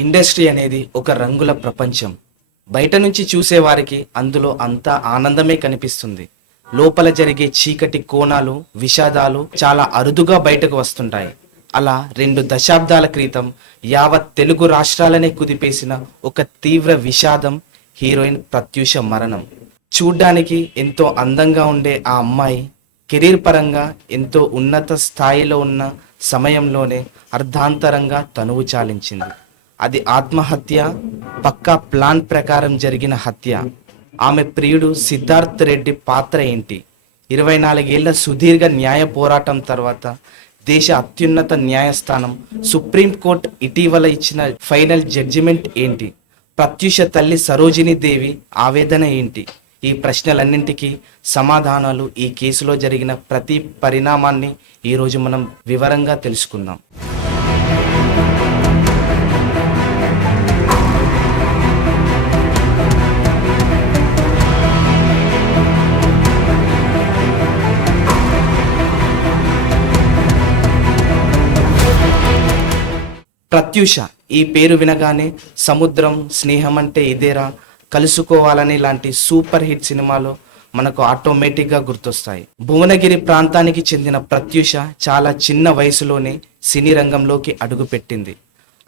Industry అనేది ఒక రంగుల ప్రపంచం. బయట నుంచి చూసేవారికి అందులో అంతా ఆనందమే కనిపిస్తుంది. లోపల జరిగే చీకటి కోణాలు విషాదాలు చాలా అరుదుగా బయటకు వస్తుంటాయి. అలా రెండు దశాబ్దాల క్రితం యావత్ తెలుగు రాష్ట్రాలనే కుదిపేసిన ఒక తీవ్ర విషాదం హీరోయిన్ ప్రత్యూష మరణం. చూడ్డానికి ఎంతో అందంగా ఉండే ఆ అమ్మాయి కెరీర్ పరంగా ఎంతో ఉన్నత స్థాయిలో ఉన్న సమయంలోనే అర్ధాంతరంగా తనువు చాలించింది. అది ఆత్మహత్య పక్కా ప్లాన్ ప్రకారం జరిగిన హత్య. ఆమె ప్రియుడు సిద్ధార్థ్ రెడ్డి పాత్ర ఏంటి? ఇరవై నాలుగేళ్ళ సుదీర్ఘ న్యాయ పోరాటం తర్వాత దేశ అత్యున్నత న్యాయస్థానం సుప్రీంకోర్టు ఇటీవల ఇచ్చిన ఫైనల్ జడ్జిమెంట్ ఏంటి? ప్రత్యుష తల్లి సరోజిని దేవి ఆవేదన ఏంటి? ఈ ప్రశ్నలన్నింటికీ సమాధానాలు ఈ కేసులో జరిగిన ప్రతి పరిణామాన్ని ఈరోజు మనం వివరంగా తెలుసుకుందాం. ప్రత్యూష. ఈ పేరు వినగానే సముద్రం స్నేహం అంటే ఇదేరా. కలుసుకోవాలని లాంటి సూపర్ హిట్ సినిమాలు మనకు ఆటోమేటిక్గా గుర్తొస్తాయి. భువనగిరి ప్రాంతానికి చెందిన ప్రత్యూష చాలా చిన్న వయసులోనే సినీ రంగంలోకి అడుగుపెట్టింది.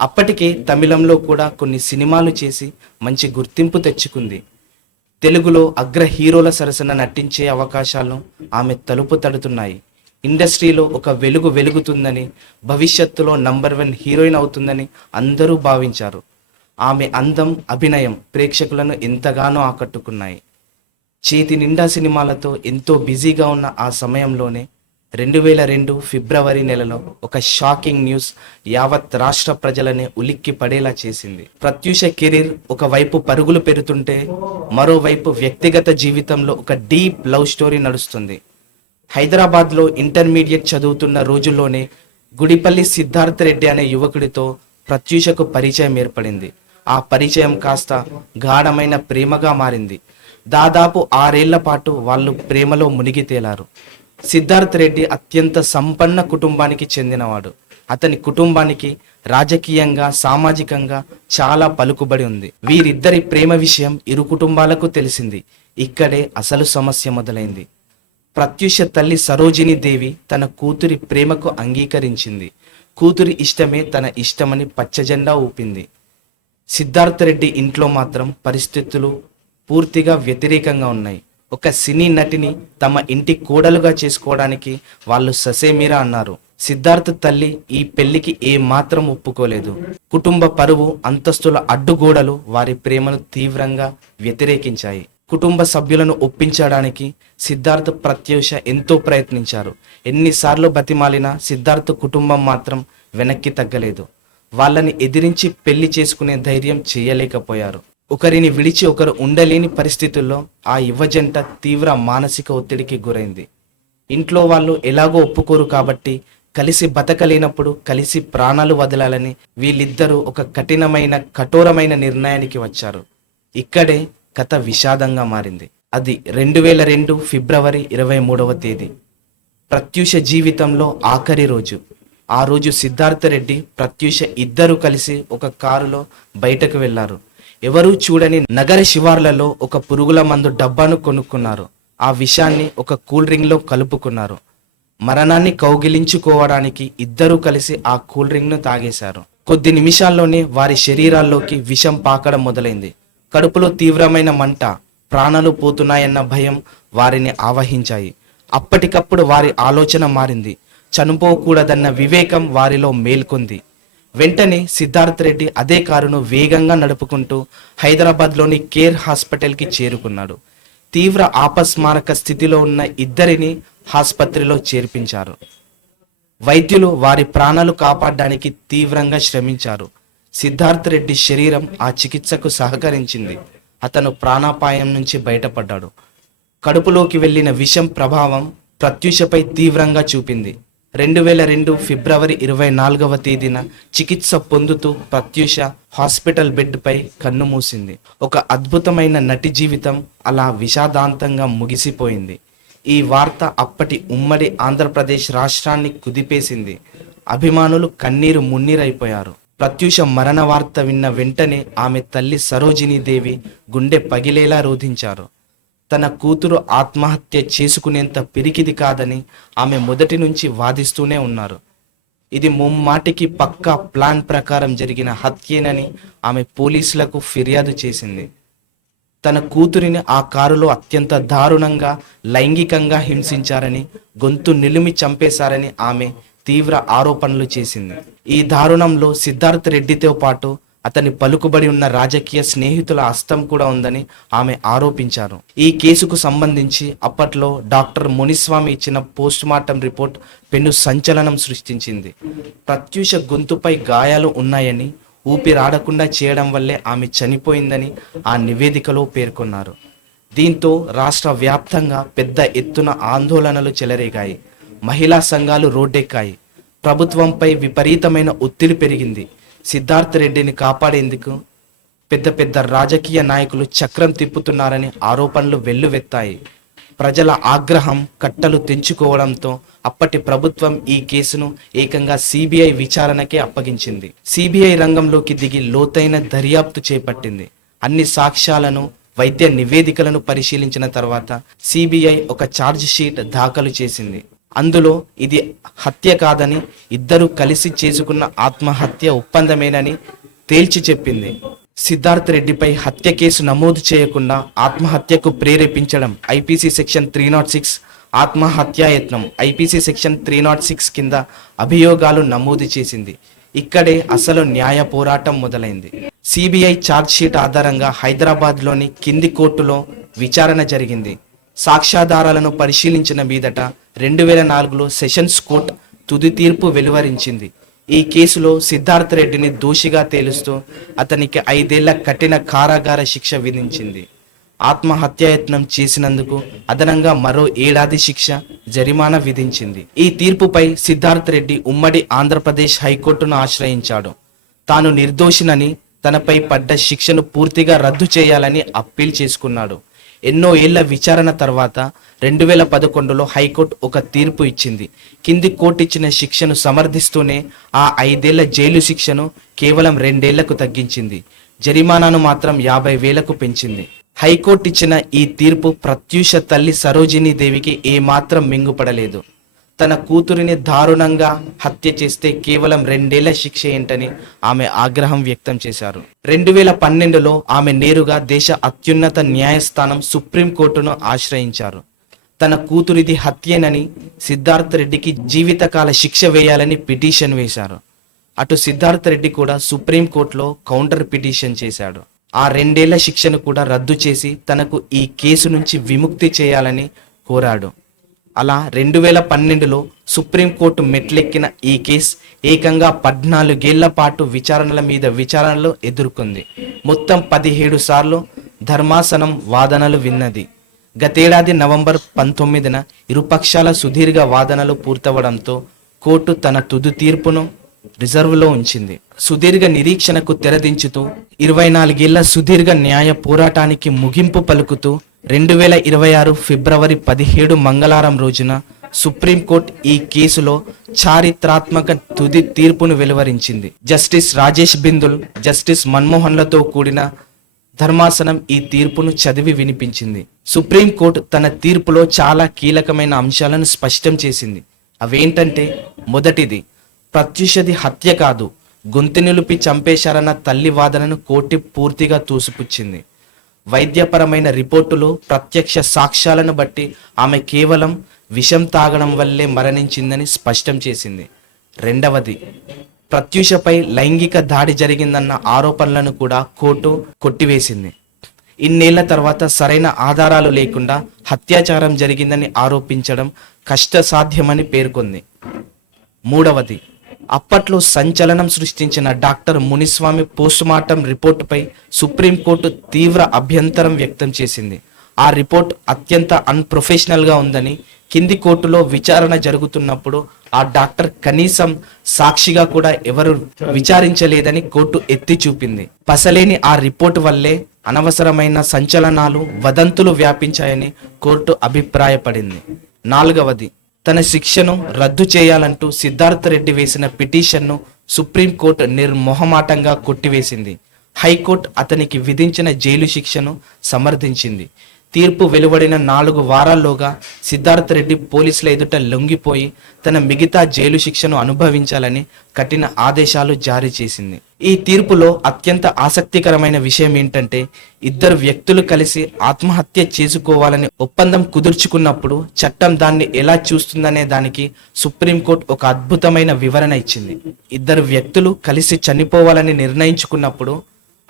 అప్పటికే తమిళంలో కూడా కొన్ని సినిమాలు చేసి మంచి గుర్తింపు తెచ్చుకుంది. తెలుగులో అగ్ర హీరోల సరసన నటించే అవకాశాలు ఆమె తలుపు తడుతున్నాయి. ఇండస్ట్రీలో ఒక వెలుగు వెలుగుతుందని భవిష్యత్తులో నంబర్ వన్ హీరోయిన్ అవుతుందని అందరూ భావించారు. ఆమె అందం అభినయం ప్రేక్షకులను ఎంతగానో ఆకట్టుకున్నాయి. చేతి నిండా సినిమాలతో ఎంతో బిజీగా ఉన్న ఆ సమయంలోనే రెండు వేల రెండు ఫిబ్రవరి నెలలో ఒక షాకింగ్ న్యూస్ యావత్ రాష్ట్ర ప్రజలనే ఉలిక్కి పడేలా చేసింది. ప్రత్యూష కెరీర్ ఒకవైపు పరుగులు పెడుతుంటే మరోవైపు వ్యక్తిగత జీవితంలో ఒక డీప్ లవ్ స్టోరీ నడుస్తుంది. హైదరాబాద్లో ఇంటర్మీడియట్ చదువుతున్న రోజుల్లోనే గుడిపల్లి సిద్ధార్థ రెడ్డి అనే యువకుడితో ప్రత్యూషకు పరిచయం ఏర్పడింది. ఆ పరిచయం కాస్త గాఢమైన ప్రేమగా మారింది. దాదాపు ఆరేళ్ళ పాటు వాళ్ళు ప్రేమలో మునిగి తేలారు. సిద్ధార్థ్ రెడ్డి అత్యంత సంపన్న కుటుంబానికి చెందినవాడు. అతని కుటుంబానికి రాజకీయంగా సామాజికంగా చాలా పలుకుబడి ఉంది. వీరిద్దరి ప్రేమ విషయం ఇరు కుటుంబాలకు తెలిసింది. ఇక్కడే అసలు సమస్య మొదలైంది. ప్రత్యుష తల్లి సరోజిని దేవి తన కూతురి ప్రేమకు అంగీకరించింది. కూతురి ఇష్టమే తన ఇష్టమని పచ్చజెండా ఊపింది. సిద్ధార్థ రెడ్డి ఇంట్లో మాత్రం పరిస్థితులు పూర్తిగా వ్యతిరేకంగా ఉన్నాయి. ఒక సినీ నటిని తమ ఇంటి కోడలుగా చేసుకోవడానికి వాళ్ళు ససేమిరా అన్నారు. సిద్ధార్థ తల్లి ఈ పెళ్ళికి ఏ మాత్రం ఒప్పుకోలేదు. కుటుంబ పరువు అంతస్తుల అడ్డుగోడలు వారి ప్రేమను తీవ్రంగా వ్యతిరేకించాయి. కుటుంబ సభ్యులను ఒప్పించడానికి సిద్ధార్థ్ ప్రత్యూష ఎంతో ప్రయత్నించారు. ఎన్నిసార్లు బతిమాలినా సిద్ధార్థ్ కుటుంబం మాత్రం వెనక్కి తగ్గలేదు. వాళ్ళని ఎదిరించి పెళ్ళి చేసుకునే ధైర్యం చేయలేకపోయారు. ఒకరిని విడిచి ఒకరు ఉండలేని పరిస్థితుల్లో ఆ యువజంట తీవ్ర మానసిక ఒత్తిడికి గురైంది. ఇంట్లో వాళ్ళు ఎలాగో ఒప్పుకోరు కాబట్టి కలిసి బతకలేనప్పుడు కలిసి ప్రాణాలు వదలాలని వీళ్ళిద్దరూ ఒక కఠినమైన కఠోరమైన నిర్ణయానికి వచ్చారు. ఇక్కడే కథ విషాదంగా మారింది. అది రెండు వేల రెండు ఫిబ్రవరి ఇరవై మూడవ తేదీ. ప్రత్యూష జీవితంలో ఆఖరి రోజు. ఆ రోజు సిద్ధార్థ రెడ్డి ప్రత్యూష ఇద్దరు కలిసి ఒక కారులో బయటకు వెళ్ళారు. ఎవరూ చూడని నగర శివార్లలో ఒక పురుగుల మందు డబ్బాను కొనుక్కున్నారు. ఆ విషాన్ని ఒక కూల్ డ్రింక్లో కలుపుకున్నారు. మరణాన్ని కౌగిలించుకోవడానికి ఇద్దరూ కలిసి ఆ కూల్ డ్రింక్ను తాగేశారు. కొద్ది నిమిషాల్లోనే వారి శరీరాల్లోకి విషం పాకడం మొదలైంది. కడుపులో తీవ్రమైన మంట ప్రాణాలు పోతున్నాయన్న భయం వారిని ఆవహించాయి. అప్పటికప్పుడు వారి ఆలోచన మారింది. చనిపోకూడదన్న వివేకం వారిలో మేల్కొంది. వెంటనే సిద్ధార్థ్ రెడ్డి అదే కారును వేగంగా నడుపుకుంటూ హైదరాబాద్లోని కేర్ హాస్పిటల్కి చేరుకున్నాడు. తీవ్ర ఆపస్మారక స్థితిలో ఉన్న ఇద్దరిని ఆసుపత్రిలో చేర్పించారు. వైద్యులు వారి ప్రాణాలు కాపాడడానికి తీవ్రంగా శ్రమించారు. సిద్ధార్థ్ రెడ్డి శరీరం ఆ చికిత్సకు సహకరించింది. అతను ప్రాణాపాయం నుంచి బయటపడ్డాడు. కడుపులోకి వెళ్ళిన విషం ప్రభావం ప్రత్యూషపై తీవ్రంగా చూపింది. రెండు వేల రెండు ఫిబ్రవరి ఇరవై నాలుగవ తేదీన చికిత్స పొందుతూ ప్రత్యూష హాస్పిటల్ బెడ్పై కన్ను మూసింది. ఒక అద్భుతమైన నటి జీవితం అలా విషాదాంతంగా ముగిసిపోయింది. ఈ వార్త అప్పటి ఉమ్మడి ఆంధ్రప్రదేశ్ రాష్ట్రాన్ని కుదిపేసింది. అభిమానులు కన్నీరు మున్నీరైపోయారు. ప్రత్యూష మరణ వార్త విన్న వెంటనే ఆమె తల్లి సరోజినీదేవి గుండె పగిలేలా రోధించారు. తన కూతురు ఆత్మహత్య చేసుకునేంత పిరికిది కాదని ఆమె మొదటి నుంచి వాదిస్తూనే ఉన్నారు. ఇది ముమ్మాటికి పక్కా ప్లాన్ ప్రకారం జరిగిన హత్యేనని ఆమె పోలీసులకు ఫిర్యాదు చేసింది. తన కూతురిని ఆ కారులో అత్యంత దారుణంగా లైంగికంగా హింసించారని గొంతు నిలిమి చంపేశారని ఆమె తీవ్ర ఆరోపణలు చేసింది. ఈ దారుణంలో సిద్ధార్థ్ రెడ్డితో పాటు అతని పలుకుబడి ఉన్న రాజకీయ స్నేహితుల హస్తం కూడా ఉందని ఆమె ఆరోపించారు. ఈ కేసుకు సంబంధించి అప్పట్లో డాక్టర్ మునిస్వామి ఇచ్చిన పోస్ట్ మార్టం రిపోర్ట్ పెను సంచలనం సృష్టించింది. ప్రత్యూష గొంతుపై గాయాలు ఉన్నాయని ఊపిరాడకుండా చేయడం వల్లే ఆమె చనిపోయిందని ఆ నివేదికలో పేర్కొన్నారు. దీంతో రాష్ట్ర వ్యాప్తంగా పెద్ద ఎత్తున ఆందోళనలు చెలరేగాయి. మహిళా సంఘాలు రోడ్డెక్కాయి. ప్రభుత్వంపై విపరీతమైన ఒత్తిడి పెరిగింది. సిద్ధార్థ రెడ్డిని కాపాడేందుకు పెద్ద పెద్ద రాజకీయ నాయకులు చక్రం తిప్పుతున్నారని ఆరోపణలు వెల్లువెత్తాయి. ప్రజల ఆగ్రహం కట్టలు తెంచుకోవడంతో అప్పటి ప్రభుత్వం ఈ కేసును ఏకంగా సిబిఐ విచారణకే అప్పగించింది. సిబిఐ రంగంలోకి దిగి లోతైన దర్యాప్తు చేపట్టింది. అన్ని సాక్ష్యాలను వైద్య నివేదికలను పరిశీలించిన తర్వాత సిబిఐ ఒక ఛార్జ్ షీట్ దాఖలు చేసింది. అందులో ఇది హత్య కాదని ఇద్దరు కలిసి చేసుకున్న ఆత్మహత్య ఒప్పందమేనని తేల్చి చెప్పింది. సిద్ధార్థ్ రెడ్డిపై హత్య కేసు నమోదు చేయకుండా ఆత్మహత్యకు ప్రేరేపించడం IPC section three not six ఆత్మహత్యాయత్నం IPC section three not six కింద అభియోగాలు నమోదు చేసింది. ఇక్కడే అసలు న్యాయ పోరాటం మొదలైంది. సిబిఐ షీట్ ఆధారంగా హైదరాబాద్లోని కింది కోర్టులో విచారణ జరిగింది. సాక్ష్యాధారాలను పరిశీలించిన మీదట రెండు వేల నాలుగులో సెషన్స్ కోర్ట్ తుది తీర్పు వెలువరించింది. ఈ కేసులో సిద్ధార్థ రెడ్డిని దోషిగా తేలుస్తూ అతనికి ఐదేళ్ళ కఠిన కారాగార శిక్ష విధించింది. ఆత్మహత్యాయత్నం చేసినందుకు అదనంగా మరో ఏడాది శిక్ష జరిమానా విధించింది. ఈ తీర్పుపై సిద్ధార్థ రెడ్డి ఉమ్మడి ఆంధ్రప్రదేశ్ హైకోర్టును ఆశ్రయించాడు. తాను నిర్దోషినని తనపై పడ్డ శిక్షను పూర్తిగా రద్దు చేయాలని అప్పీల్ చేసుకున్నాడు. ఎన్నో ఏళ్ళ విచారణ తర్వాత రెండు వేల పదకొండులో హైకోర్టు ఒక తీర్పు ఇచ్చింది. కింది కోర్టు ఇచ్చిన శిక్షను సమర్థిస్తూనే ఆ ఐదేళ్ళ జైలు శిక్షను కేవలం రెండేళ్ళకు తగ్గించింది. జరిమానాను మాత్రం యాభై వేలకు పెంచింది. హైకోర్టు ఇచ్చిన ఈ తీర్పు ప్రత్యూష తల్లి సరోజినీ దేవికి ఏమాత్రం మింగుపడలేదు. తన కూతురిని దారుణంగా హత్య చేస్తే కేవలం రెండేళ్ళ శిక్ష ఏంటని ఆమె ఆగ్రహం వ్యక్తం చేశారు. రెండు వేల పన్నెండులో ఆమె నేరుగా దేశ అత్యున్నత న్యాయస్థానం సుప్రీంకోర్టును ఆశ్రయించారు. తన కూతురిది హత్యేనని సిద్ధార్థ్ రెడ్డికి జీవితకాల శిక్ష వేయాలని పిటిషన్ వేశారు. అటు సిద్ధార్థ్ రెడ్డి కూడా సుప్రీంకోర్టులో కౌంటర్ పిటిషన్ చేశాడు. ఆ రెండేళ్ళ శిక్షను కూడా రద్దు చేసి తనకు ఈ కేసు నుంచి విముక్తి చేయాలని కోరాడు. అలా రెండు వేల పన్నెండులో సుప్రీంకోర్టు మెట్లెక్కిన ఈ కేసు ఏకంగా పద్నాలుగేళ్ళ పాటు విచారణల మీద విచారణలు ఎదుర్కొంది. మొత్తం పదిహేడు సార్లు ధర్మాసనం వాదనలు విన్నది. గతేడాది నవంబర్ పంతొమ్మిదిన ఇరుపక్షాల సుదీర్ఘ వాదనలు పూర్తవడంతో కోర్టు తన తుది తీర్పును రిజర్వ్లో ఉంచింది. సుదీర్ఘ నిరీక్షణకు తెరదించుతూ ఇరవై నాలుగేళ్ళ సుదీర్ఘ న్యాయ పోరాటానికి ముగింపు పలుకుతూ రెండు వేల ఇరవై ఆరు ఫిబ్రవరి పదిహేడు మంగళవారం రోజున సుప్రీంకోర్టు ఈ కేసులో చారిత్రాత్మక తుది తీర్పును వెలువరించింది. జస్టిస్ రాజేష్ బిందుల్ జస్టిస్ మన్మోహన్లతో కూడిన ధర్మాసనం ఈ తీర్పును చదివి వినిపించింది. సుప్రీంకోర్టు తన తీర్పులో చాలా కీలకమైన అంశాలను స్పష్టం చేసింది. అవేంటంటే మొదటిది ప్రత్యుషది హత్య కాదు గొంతు నిలిపి చంపేశారన్న తల్లి వాదనను కోర్టు పూర్తిగా తోసిపుచ్చింది. వైద్యపరమైన రిపోర్టులు ప్రత్యక్ష సాక్ష్యాలను బట్టి ఆమె కేవలం విషం తాగడం వల్లే మరణించిందని స్పష్టం చేసింది. రెండవది ప్రత్యూషపై లైంగిక దాడి జరిగిందన్న ఆరోపణలను కూడా కోర్టు కొట్టివేసింది. ఇన్నేళ్ళ తర్వాత సరైన ఆధారాలు లేకుండా అత్యాచారం జరిగిందని ఆరోపించడం కష్టసాధ్యమని పేర్కొంది. మూడవది అప్పట్లో సంచలనం సృష్టించిన డాక్టర్ మునిస్వామి పోస్టుమార్టం రిపోర్టుపై సుప్రీంకోర్టు తీవ్ర అభ్యంతరం వ్యక్తం చేసింది. ఆ రిపోర్ట్ అత్యంత అన్ప్రొఫెషనల్గా ఉందని కింది కోర్టులో విచారణ జరుగుతున్నప్పుడు ఆ డాక్టర్ కనీసం సాక్షిగా కూడా ఎవరు విచారించలేదని కోర్టు ఎత్తి చూపింది. పసలేని ఆ రిపోర్ట్ వల్లే అనవసరమైన సంచలనాలు వదంతులు వ్యాపించాయని కోర్టు అభిప్రాయపడింది. నాలుగవది తన శిక్షను రద్దు చేయాలంటూ సిద్ధార్థ రెడ్డి వేసిన పిటిషన్ను సుప్రీంకోర్టు నిర్మొహమాటంగా కొట్టివేసింది. హైకోర్టు అతనికి విధించిన జైలు శిక్షను సమర్థించింది. తీర్పు వెలువడిన నాలుగు వారాల్లోగా సిద్ధార్థ రెడ్డి పోలీసుల ఎదుట లొంగిపోయి తన మిగతా జైలు శిక్షను అనుభవించాలని కఠిన ఆదేశాలు జారీ చేసింది. ఈ తీర్పులో అత్యంత ఆసక్తికరమైన విషయం ఏంటంటే ఇద్దరు వ్యక్తులు కలిసి ఆత్మహత్య చేసుకోవాలని ఒప్పందం కుదుర్చుకున్నప్పుడు చట్టం దాన్ని ఎలా చూస్తుందనే దానికి సుప్రీంకోర్టు ఒక అద్భుతమైన వివరణ ఇచ్చింది. ఇద్దరు వ్యక్తులు కలిసి చనిపోవాలని నిర్ణయించుకున్నప్పుడు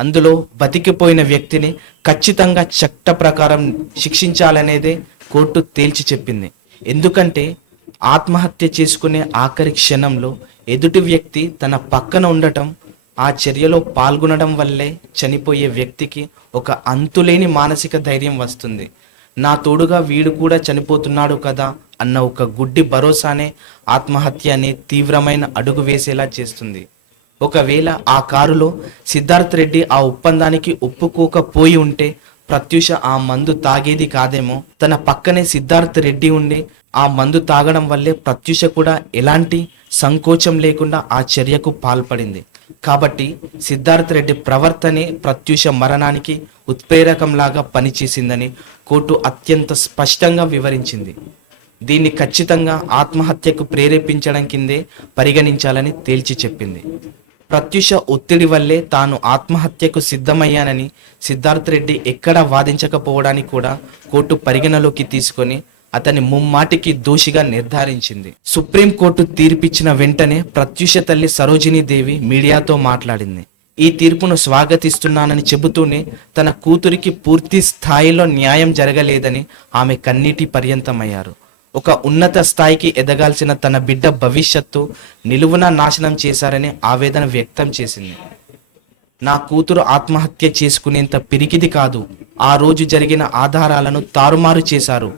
అందులో బతికిపోయిన వ్యక్తిని ఖచ్చితంగా చట్ట ప్రకారం శిక్షించాలనేదే కోర్టు తేల్చి చెప్పింది. ఎందుకంటే ఆత్మహత్య చేసుకునే ఆఖరి క్షణంలో ఎదుటి వ్యక్తి తన పక్కన ఉండటం ఆ చర్యలో పాల్గొనడం వల్లే చనిపోయే వ్యక్తికి ఒక అంతులేని మానసిక ధైర్యం వస్తుంది. నా తోడుగా వీడు కూడా చనిపోతున్నాడు కదా అన్న ఒక గుడ్డి భరోసానే ఆత్మహత్య అనే తీవ్రమైన అడుగు వేసేలా చేస్తుంది. ఒకవేళ ఆ కారులో సిద్ధార్థ్ రెడ్డి ఆ ఒప్పందానికి ఒప్పుకోకపోయి ఉంటే ప్రత్యూష ఆ మందు తాగేది కాదేమో. తన పక్కనే సిద్ధార్థ్ రెడ్డి ఉండి ఆ మందు తాగడం వల్లే ప్రత్యూష కూడా ఎలాంటి సంకోచం లేకుండా ఆ చర్యకు పాల్పడింది. కాబట్టి సిద్ధార్థ్ రెడ్డి ప్రవర్తనే ప్రత్యూష మరణానికి ఉత్ప్రేరకంలాగా పనిచేసిందని కోర్టు అత్యంత స్పష్టంగా వివరించింది. దీన్ని ఖచ్చితంగా ఆత్మహత్యకు ప్రేరేపించడం కిందే పరిగణించాలని తేల్చి చెప్పింది. ప్రత్యుష ఒత్తిడి వల్లే తాను ఆత్మహత్యకు సిద్ధమయ్యానని సిద్ధార్థ్ రెడ్డి ఎక్కడా వాదించకపోవడానికి కూడా కోర్టు పరిగణలోకి తీసుకొని అతని ముమ్మాటికి దోషిగా నిర్ధారించింది. సుప్రీంకోర్టు తీర్పిచ్చిన వెంటనే ప్రత్యుష తల్లి సరోజినీ దేవి మీడియాతో మాట్లాడింది. ఈ తీర్పును స్వాగతిస్తున్నానని చెబుతూనే తన కూతురికి పూర్తి స్థాయిలో న్యాయం జరగలేదని ఆమె కన్నీటి పర్యంతమయ్యారు. ఒక ఉన్నత స్థాయికి ఎదగాల్సిన తన బిడ్డ భవిష్యత్తు నిలువున నాశనం చేశారని ఆవేదన వ్యక్తం చేసింది. నా కూతురు ఆత్మహత్య చేసుకునేంత పిరికిది కాదు. ఆ రోజు జరిగిన ఆధారాలను తారుమారు చేశారు.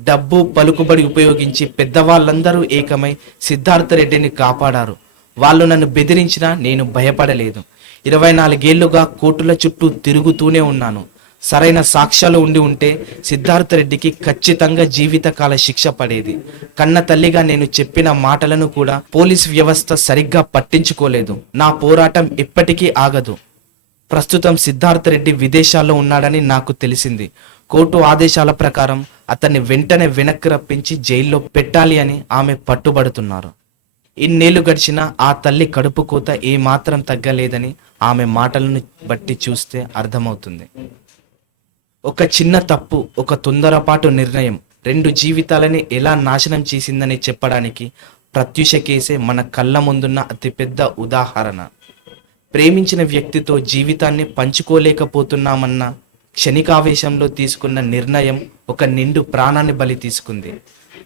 డబ్బు పలుకుబడి ఉపయోగించి పెద్దవాళ్ళందరూ ఏకమై సిద్ధార్థ రెడ్డిని కాపాడారు. వాళ్ళు నన్ను బెదిరించినా నేను భయపడలేదు. ఇరవై నాలుగేళ్ళుగా కోర్టుల చుట్టూ తిరుగుతూనే ఉన్నాను. సరైన సాక్ష్యాలు ఉండి ఉంటే సిద్ధార్థ రెడ్డికి ఖచ్చితంగా జీవితకాల శిక్ష పడేది. కన్న తల్లిగా నేను చెప్పిన మాటలను కూడా పోలీస్ వ్యవస్థ సరిగ్గా పట్టించుకోలేదు. నా పోరాటం ఎప్పటికీ ఆగదు. ప్రస్తుతం సిద్ధార్థ రెడ్డి విదేశాల్లో ఉన్నాడని నాకు తెలిసింది. కోర్టు ఆదేశాల ప్రకారం అతన్ని వెంటనే వెనక్కి రప్పించి జైల్లో పెట్టాలి అని ఆమె పట్టుబడుతున్నారు. ఇన్నేళ్ళు గడిచినా ఆ తల్లి కడుపు కోత ఏమాత్రం తగ్గలేదని ఆమె మాటలను బట్టి చూస్తే అర్థమవుతుంది. ఒక చిన్న తప్పు ఒక తొందరపాటు నిర్ణయం. రెండు జీవితాలని ఎలా నాశనం చేసిందని చెప్పడానికి ప్రత్యుష కేసే మన కళ్ళ ముందున్న అతిపెద్ద ఉదాహరణ. ప్రేమించిన వ్యక్తితో జీవితాన్ని పంచుకోలేకపోతున్నామన్న క్షణికావేశంలో తీసుకున్న నిర్ణయం ఒక నిండు ప్రాణాన్ని బలి తీసుకుంది.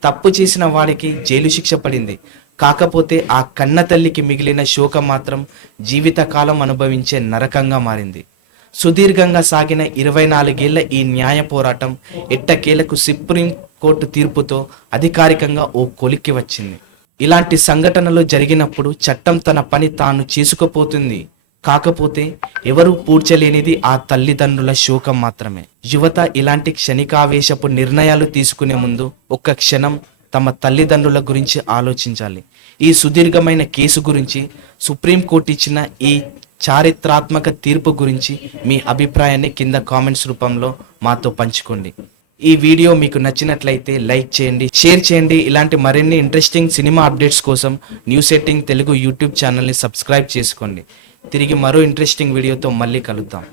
తప్పు చేసిన వాడికి జైలు శిక్ష పడింది. కాకపోతే ఆ కన్న తల్లికి మిగిలిన శోకం మాత్రం జీవితకాలం అనుభవించే నరకంగా మారింది. సుదీర్ఘంగా సాగిన ఇరవై నాలుగేళ్ళ ఈ న్యాయ పోరాటం ఎట్టకేలకు సుప్రీం కోర్టు తీర్పుతో అధికారికంగా ఓ కొలిక్కి వచ్చింది. ఇలాంటి సంఘటనలు జరిగినప్పుడు చట్టం తన పని తాను చేసుకుపోతుంది. కాకపోతే ఎవరూ పూడ్చలేనిది ఆ తల్లిదండ్రుల శోకం మాత్రమే. యువత ఇలాంటి క్షణికావేశపు నిర్ణయాలు తీసుకునే ముందు ఒక్క క్షణం తమ తల్లిదండ్రుల గురించి ఆలోచించాలి. ఈ సుదీర్ఘమైన కేసు గురించి సుప్రీంకోర్టు ఇచ్చిన ఈ చారిత్రాత్మక తీర్పు గురించి మీ అభిప్రాయాన్ని కింద కామెంట్స్ రూపంలో మాతో పంచుకోండి. ఈ వీడియో మీకు నచ్చినట్లయితే లైక్ చేయండి షేర్ చేయండి. ఇలాంటి మరిన్ని ఇంట్రెస్టింగ్ సినిమా అప్డేట్స్ కోసం న్యూస్ సెట్టింగ్ తెలుగు యూట్యూబ్ ఛానల్ని సబ్స్క్రైబ్ చేసుకోండి. తిరిగి మరో ఇంట్రెస్టింగ్ వీడియోతో మళ్ళీ కలుద్దాం.